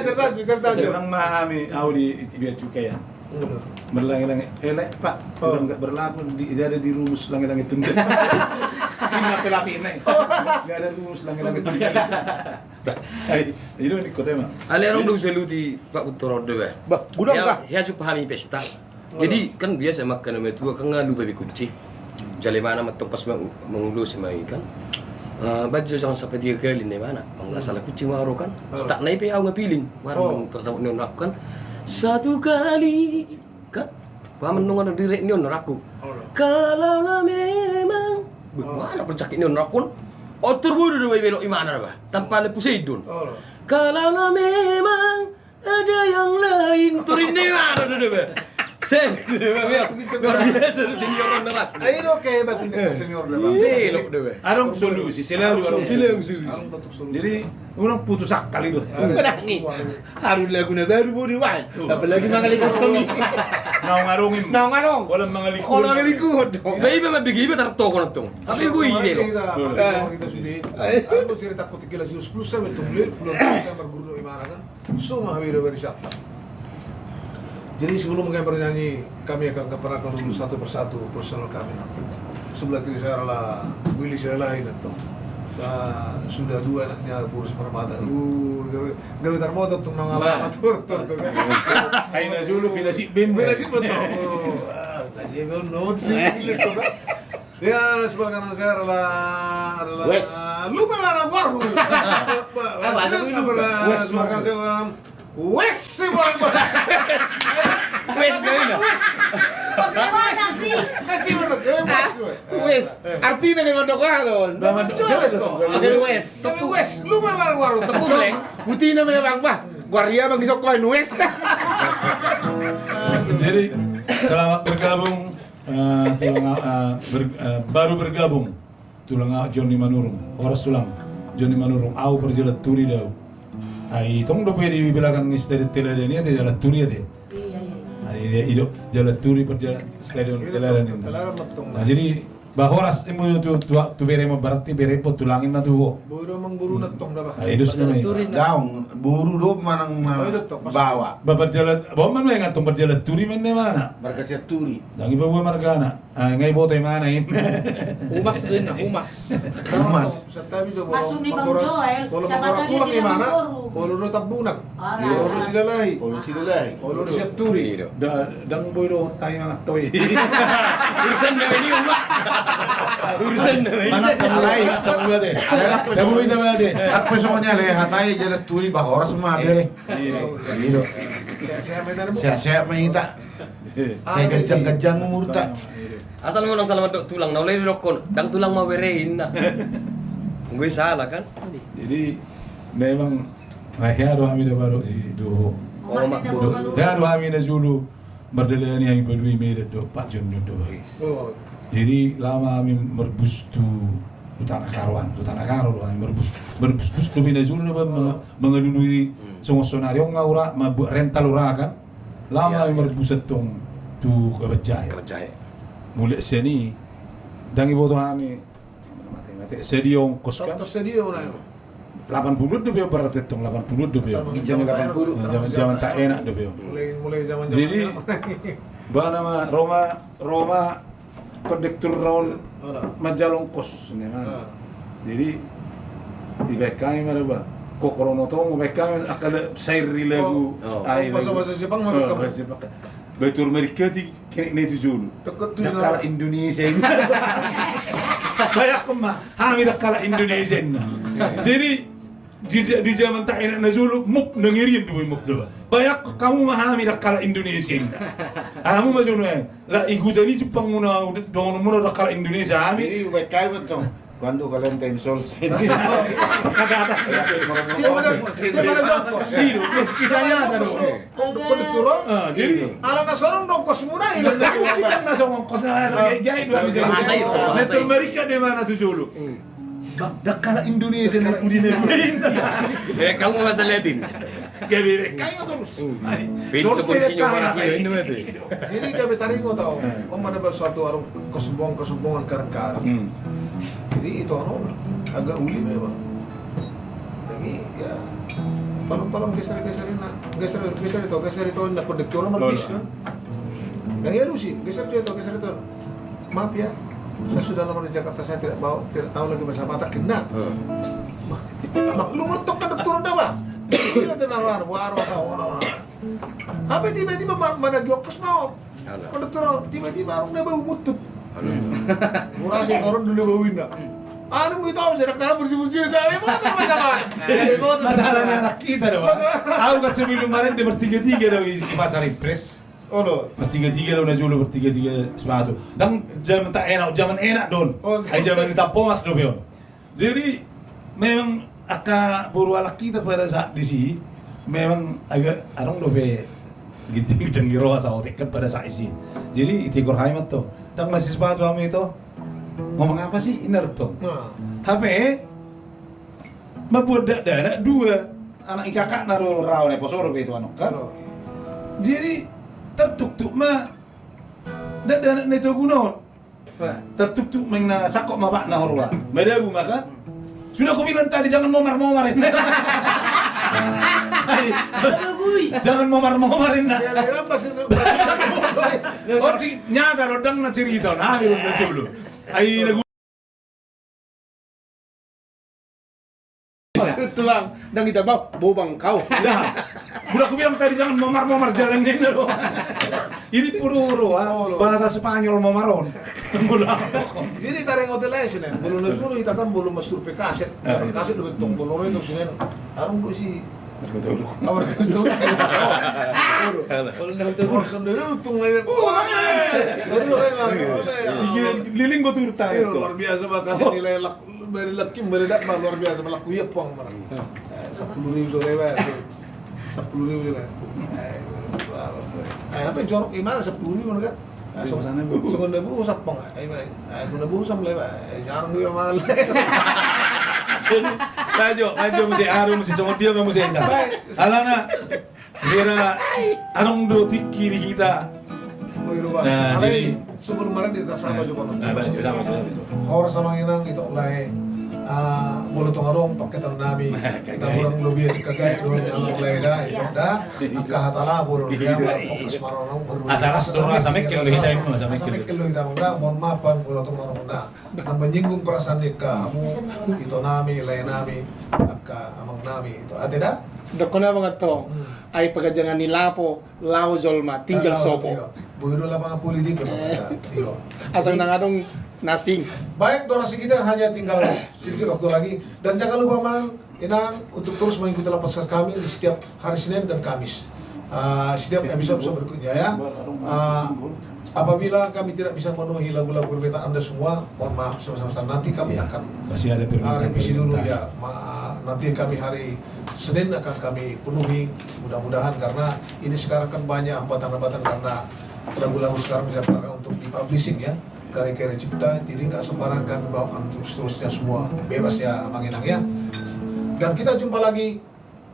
cerita. Berenang ma ami au di biar cukai ya. Berlangi-langi elek Pak, udah enggak berlaku ada di rumus langi-langi tunda. Ini laki-laki ini. Enggak ada rumus langi-langi tunda. Jadi ini kota mah. Ale orang dong seluti Pak Utoro dewe. Bah, gudang kah? Ya cukup pahami pesta. Jadi kan biasa makan nama tua kan ngalu babi kunci. Jale mana matong pas mengulu semai kan. Baju jangan sampai 3 kali nih mana. Enggak salah kucing waro kan. Stak naik pe au ngapiling. Warung pertama ni kan. 1 kali kan. Paman nungan direk ni aku. Kalau lah memang mana percakit ni aku. Otor bodoh dua belok imana bah. Tanpa le Poseidon. Kalau lah memang ada yang lain turin ni mana deh. Sen, biasa senior nerak. Ayo kayak batin ke senior dah. Belok deh. Arong solusi, selalu arong solusi. Jadi orang putus akal itu. Nih, harus lagu na baru budi wan. Apalagi mga likod ni. Naungarongin. Naungarong. Walang mga likod. Kalau mga likod. Bayi memang begini terto ko nantong. Tapi gue belok. Kita sudah. Aku cerita aku 13 plus sampai tunggu pulau kita berguru imana kan. Semua hampir bersiap. Jadi sebelum kami bernyanyi, kami akan keperkenalkan dulu satu persatu personal kami. Sebelah kiri saya adalah Willy Sirelain itu. Sudah 2 anaknya kurus permata. Gawe termoto tuh mengalami tur. Ay na dulu pinasip bim. Pinasip betul. Kasih notes sih itu kan. Ya sebelah kanan saya adalah lupa mana baru. Apa sebelah kanan saya Wes sih orang Wes, artinya memang dokalon. Wes. Wes, lu memang waru. Tekumleng. Butina memang bah. Guardia bang isok koin Wes. Jadi selamat bergabung, baru bergabung. Tulang Johnny Manurung, Horas tulang Johnny Manurung. Au perjelat turi dah. Ai tong do pwede di belakang stadion Teladan ini ada jalan turi ada. Iya. Ai dia jalan turi perjalanan stadion Teladan ini. Nah jadi Bahoras imu tu bere mo berarti bere po tulangin na tu. Buru mengburu netong dah bah. Ay dus na may. Daung buru do manang bawa. Baberjalan, bawa mana yang ngatung berjalan turi mana mana? Berkasih turi. Dangi bawa margana. Ngai bote mana ini? Humas din na, humas. Humas. Sa tabi jo bolo. Masuk ni Bang Joel, Bolo siapa mangkora tahu tulang dia gimana? bilang Bolo do tabunan. Alright. Bolo sila lahi. Olu silai. Bolo do siap turi. Dang boy do tayo mga toy. Urusan na ini umat. Urusan na ini. Mana kamulay? Kamulay din. Kamulay na mga din. At pesonya le hatay jalan turi bahoras mah bere. Gitu. Siap-siap mahita. Saya kejang-kejang murta. Asal mo nang salamat dok tulang, na ulay rokon, dang tulang mawerehin na. Gue salah kan? Jadi memang kaya kami dah baru si do. Oh mak bodoh. Kaya kami dah dulu berdalani yang peduli mereka do Pak John do. Oh. Jadi lama kami merbus tu tanah karo kami merbus tu bina dulu mengelului semua sonario ngaura rental ura kan. Lama kami merbus tong tu kebajai. Mulai sini dangi foto kami mati sediong kos kan. Santos sedio na yo. 80 deh berarti tong 80 deh. Zaman 80. Zaman tak enak deh. Mulai zaman. Jadi bahan nama Roma kondektur raun majalong kos ni mana. Jadi di bekai mana ba? Kokorono to mo bekai akala sairi lagu ai Bahasa Jepang mah bukan. Betul mereka di kini netu julu. Dekat tu Kala Indonesia ini. Kayak kemah, kami dah kalah Indonesia ini. Jadi di zaman tak enak na Zulu, mup nengirin dua mup dua. Banyak kamu memahami dah kalah Indonesia ini. Kamu macam mana? Lah ikutani Jepang muna dengan dah kalah Indonesia. Kami Jadi wekai betul. Cuando kalian sol Setiap ada jongkos. Itu kisahnya ada dong. Kondektur. Jadi Ala nasorong dong kos muna ini. kita nak songong kosan gaya dua bisa. Letter mereka di mana tu Zulu? Dah kalah Indonesia nak udine. Kamu masa liatin. Gabi kayak terus. Pintu kunci masih ini mati. Jadi kami tarik mo tau. Om mana suatu arung kesombongan kadang-kadang. Jadi itu agak uli memang. Lagi ya tolong geserin itu nak kondektur mal bis. Yang ya Lucy, geser itu. Maaf ya, saya sudah lama di Jakarta, saya tidak tahu lagi bahasa Batak kena. Maklum untuk kondektur dah bah. Sila tenaruan, waro sawana. Apa tiba-tiba mana giokos mau? Kondektur tiba-tiba arung na bau mutut. Murah sih turun dulu bauin dah. Ano mo ito ako sila kaya bersih-bersih saya mana Masalahnya anak kita dah. Aku kan sebelum kemarin dia bertiga-tiga dah di pasar Impres. Oh no. Bertiga-tiga dah Julu bertiga-tiga sepatu. Dan zaman tak enak, zaman enak don. Ay zaman kita pomas do beon. Jadi memang aka buru alak kita pada saat di sini memang agak arong do be ginting cenggiro sa otik kan pada saat isi. Jadi itikor haimat to. Dan masih sepatu kami itu ngomong apa sih ini tuh? HP mabuat dak dua anak kakak naruh raw nih posoro itu anu kan. Jadi tertuk mah dak anak itu gunon. Tertuk mengna sakok mabak na horwa. Madagu makan. Sudah aku bilang tadi jangan momar-momarin. Jangan momar-momarin na. Oh nyata rodang na cerita na bilang na dulu. Ay lagu Tulang, dan kita bawa bobang kau. Dah. Udah aku bilang tadi jangan momar-momar jalan ini loh. Ini puro bahasa Spanyol momaron. Jadi taring hotel lain sini. Belum dulu kita kan belum masuk pe kaset. Kaset lebih tong bolong itu sini. Arung tu si. Awak tu. Oh sendiri untung lagi. Tadi kan Liling gua turut tahu. luar biasa bah kaset nilai lak beri lakim beri dak luar biasa melaku ya pong marah. 10.000 sore bah. 10.000 sore. Apa jorok iman 10.000 kan? Suasana Sungon Debu usap pong. Sungon Debu usap lewat. Jarang dia mahal. Lanjut mesti arum mesti sama dia mesti enggak. Alana kira arung do tikki di kita Boyruba. Nah, jadi sebelum kemarin di sama juga. Nah, sama. Horor sama inang itu mulai bulu tungarong paketan nami. Dah orang lebih kagak doon ang leda itu dah. Angka hatala buru dia fokus marong baru. Asaras dorong sampai kilo hitai mo sampai Sampai kilo. kilo hitam dah. Mohon maafan bulu tungarong dah. Yang menyinggung perasaan kamu itu nami, lay nami, angka amang nami itu. Ada dah? Dako na mga to, ay pagkajangan ni Lapo, Lao Jolma, tinggal sopo. Buyuro lah mga politik ya. Asal na nga dong nasing. Baik, donasi kita hanya tinggal sedikit waktu lagi. Dan jangan lupa Mang Inang untuk terus mengikuti podcast kami di setiap hari Senin dan Kamis. Setiap episode berikutnya ya. Apabila kami tidak bisa memenuhi lagu-lagu permintaan Anda semua, mohon maaf sama-sama. Nanti kami akan Masih ada revisi dulu permintaan. ya. Nanti kami hari Senin akan kami penuhi mudah-mudahan karena ini sekarang kan banyak hambatan-hambatan karena lagu-lagu sekarang didaftarkan untuk dipublishing ya. Karya-karya cipta, jadi nggak sembarang kami bawakan seterusnya semua bebas ya Bang Inang ya. Dan kita jumpa lagi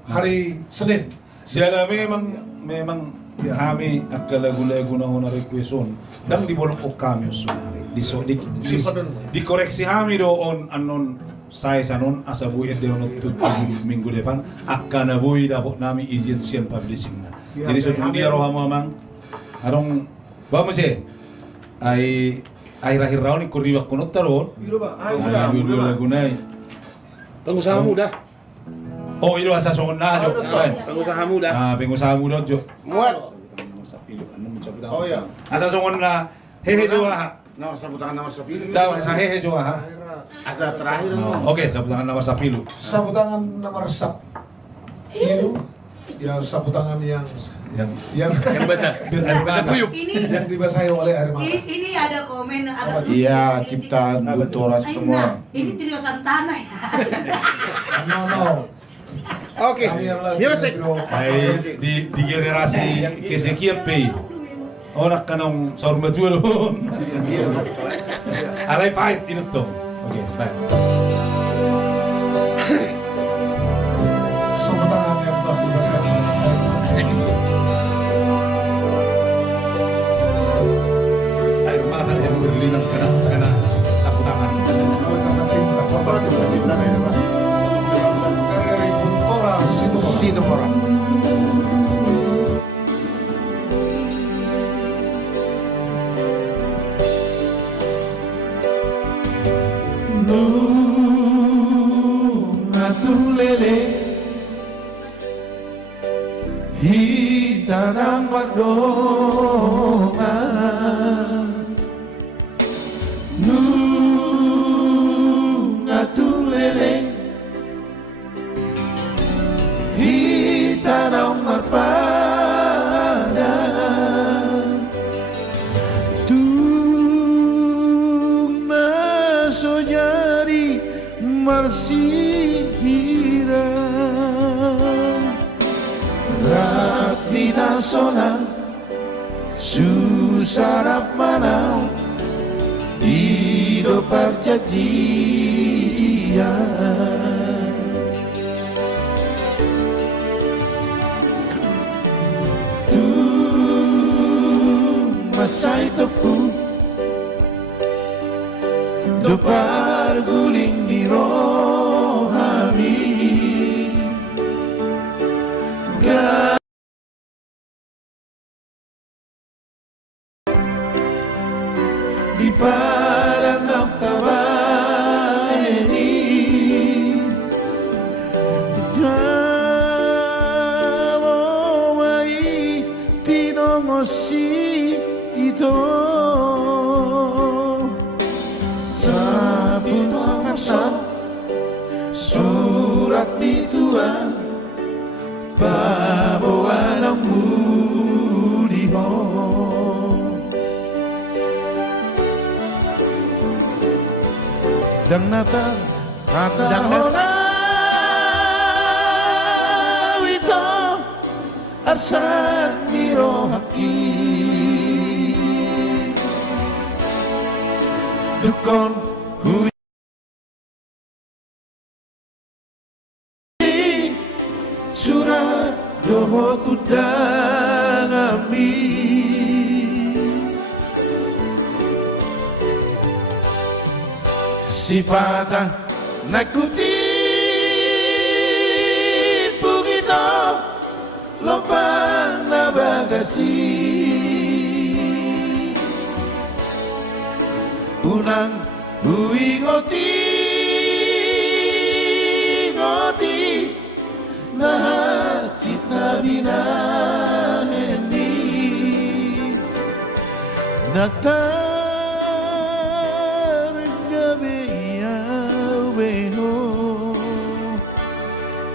hari Senin. Jadi memang Ya. kami akan lagu-lagu na una requestion dan dibolong ko kami sunari. Dikoreksi kami doon anon saya sanon asabu ede ono minggu depan akan nabuhi dapat nami izin siang publishing na. Ya, Jadi sudah dia roh mamang arong vamos ay akhir-akhir raw ni kuriwak kunot taron. Bilo ba? Ay lagu na. Pengusaha muda. Oh, ilo asa songon na jo. Pengusaha muda. Pengusaha muda jo. Muat. Oh ya. Asa songon na hehe jo ha. Nah, sabutangan nama Sapilu. Daw sa hehe jo ha. Asa terakhir Oke, sabutangan nama Sapilu. Sabutangan nomor sap. Itu ya sabutangan yang basah. Basah puyuh. yang dibasahi oleh air mata. Ini ada komen agak Iya, ciptaan Guntora Situmorang. Ini trio Santana ya. No. Oke, music. Ay di generasi kesekian pe. Orang kanong saur matua lo. Alay fight ini to. Oke, baik. Sabutangan yang telah dibasahi oleh Air mata yang berlinang kena sabutangan. karena cinta korban yang berlinang ya Pak. Dari Guntora Situmorang. Ngatung lele hitanang madongan ngatung lele hitanang marpada tung naso jari marsihira Rapi nasona susarap manau Ido perjanjian Masay tepu do parguling di rohami di paranang kabaini Jawai tinongosi ito Sabun masa surat bituan Babawa ng muli mo Dang natang kakahonaw ito Asat miro haki Dukon hu surat doho tudang amin sipata nakutipu kita lopang na bagasi unang huingoti nahacit na binaneni naktar gabi yaweho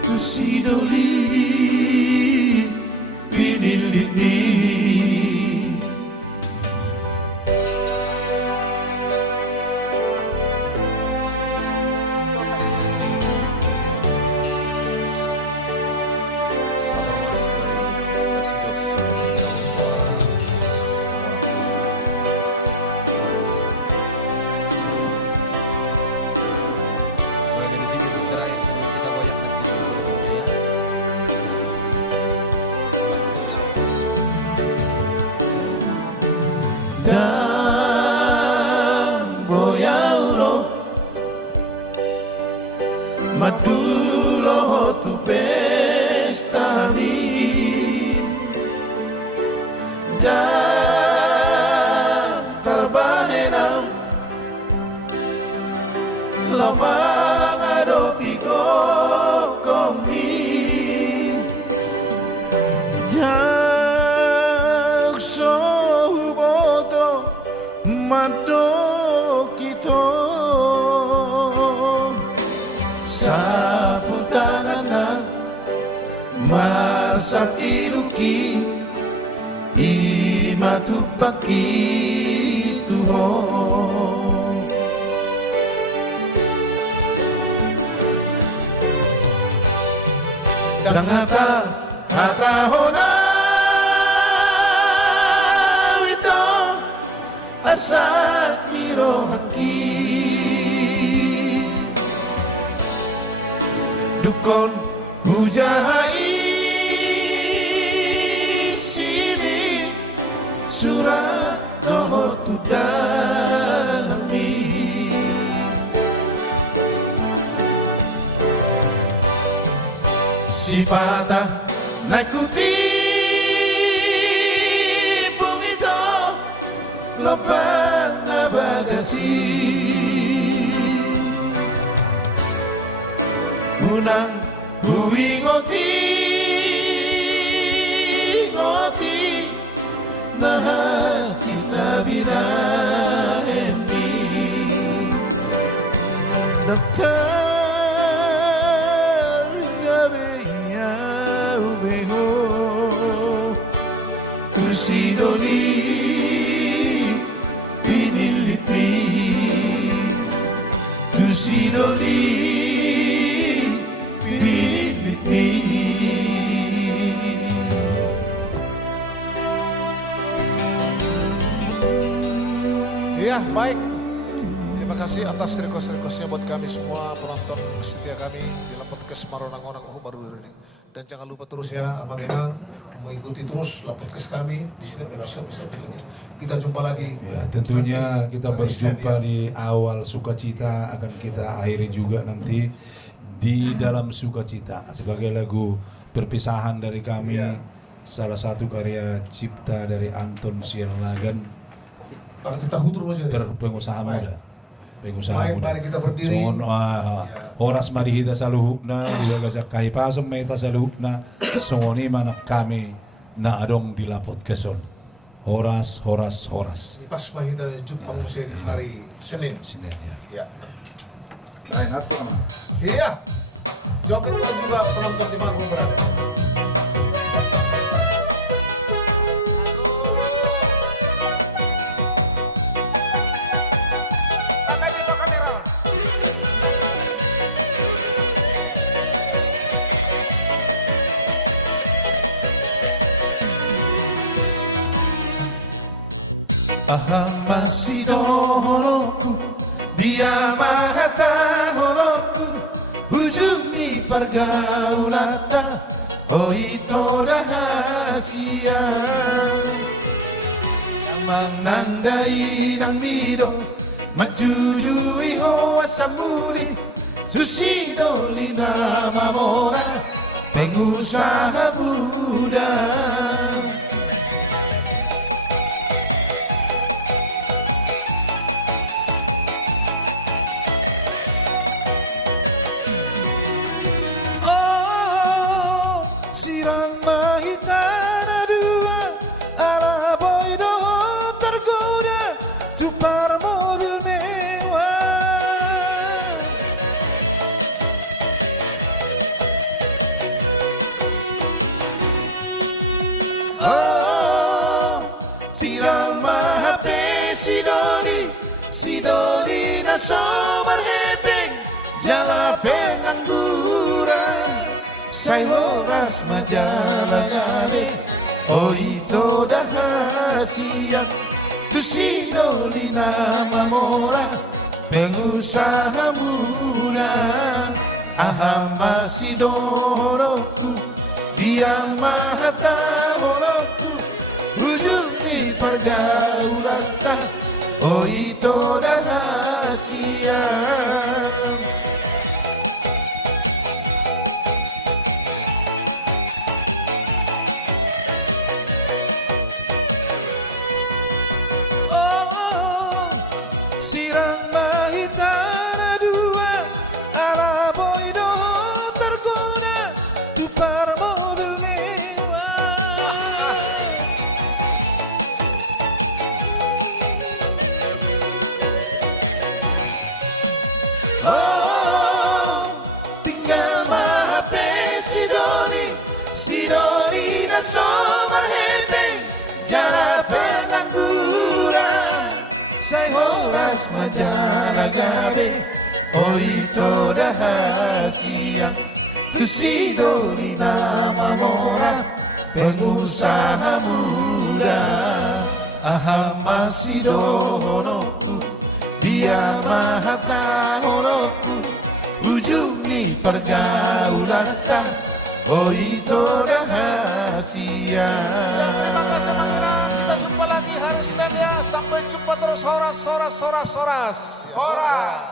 tu sidoli pinilit ni dan boyaulo madulo tu pestani dan terbanenam lawang adopiko komi Mado kito sapu tangan na masap iluki imatupaki tuho dangata hata hona asat miro haki dukon hujahai sini surat doho tudami sipata naikuti lopang na bagasi unang huingoti nahacit na binaeni daktar gabi yaweho tusidoli Sidoli pilit ni. Iya, baik. Terima kasih atas request-requestnya buat kami semua penonton setia kami di podcast Maronang-Onang baru ini. Dan jangan lupa terus ya, Abang Enang mengikuti terus podcast kami di setiap episode ini. Kita jumpa lagi. Ya, tentunya kita berjumpa di awal sukacita, akan kita akhiri juga nanti di dalam sukacita sebagai lagu perpisahan dari kami. Ya. Salah satu karya cipta dari Anton Sialagan, pengusaha muda. Pengusaha muda. Mari kita berdiri. Horas mari kita saluhukna, juga kasi kai pasong may tasaluhukna, songoni manak kami na adong dilapot keson. Horas. Pas kita jumpa hari Senin. Senin ya. Ya. Lain aku aman. Iya. Joget juga penonton di mana berada. Ahamasi doroku dia mahata horoku ujungi pergaulata oh itu rahasia yang menandai nang mido Majujui hoa samuli Susido lina mamora Pengusaha muda. Oh, sirang mahitana dua ala boido tergoda tupar mobil mewah. Oh, tiral mahape sidoni na somar hepeng jala pengangguran say horas majala gale o ito dahasiat tu sidoni na mamora pengusaha muna ahama sidoroku dia maha tahoroku ujung di pergaulatan oh itu rahasia. Oh, sirang mahitana dua ala boido tergoda tupar mobil mewah. Oh, tinggal mahape sidoni na somar hepeng jala pengangguran say horas majala gabe oh ito dahasiang tu sidoni na mamora pengusaha muda ahama sidonoku dia maha tahoroku ujung ni pergaulatan oh itu rahasia. Terima kasih Mang Irang. Kita jumpa lagi hari Senin ya. Sampai jumpa terus horas. Horas.